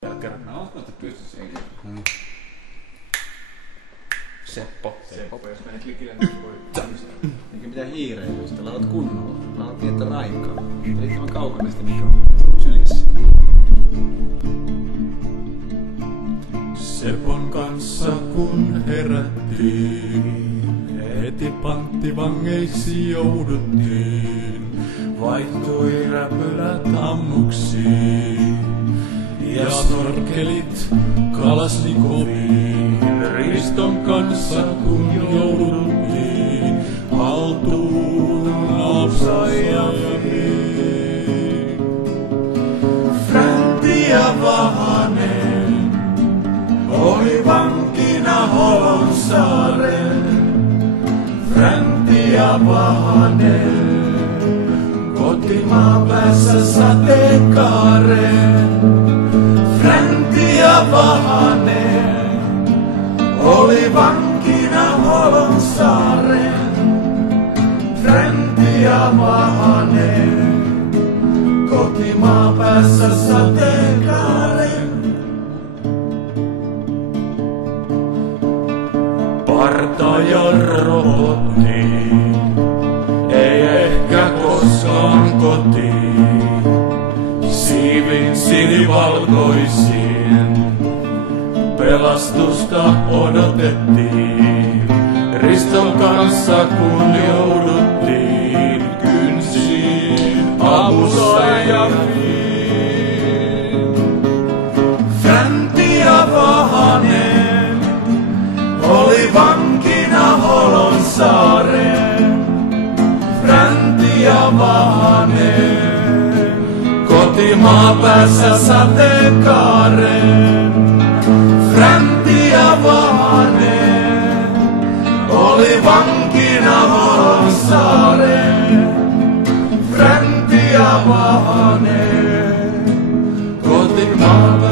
Kerran. Mä uskon, että pystyisi senkin. Seppo, jos menet likille, niin voi tämmöistä. Eikä mitään hiireilystä, laulat kunnolla. Laulat niin, että raikaa. Riittävän kaukana sitä mikrofonia sylissä. Sepon kanssa kun herättiin, heti panttivangeiksi jouduttiin. Vaihtui räpylät ammuksiin ja snorkelit kalasnikoviin. Riston kanssa kun jouduttiin haltuun napsaajaviin. Fränti ja Vahanen oli vankina Holonsaaren. Fränti ja Vahanen kotimaan päässä sateenkaaren. Fränti ja Vahanen oli vankina Holonsaaren. Fränti ja Vahanen kotimaan päässä sateenkaaren. Partaja robotti ei ehkä koskaan kotiin. Siivin sinivalkoisiin pelastusta odotettiin. Riston kanssa kun jouduttiin kynsiin avustajaviin. Fränti ja Vahanen oli vankina Holonsaaren. Fränti ja Vahanen kotimaan päässä sateenkaaren. Fränti ja Vahanen oli vankina Holonsaaren. Fränti ja Vahanen kotimaan päässä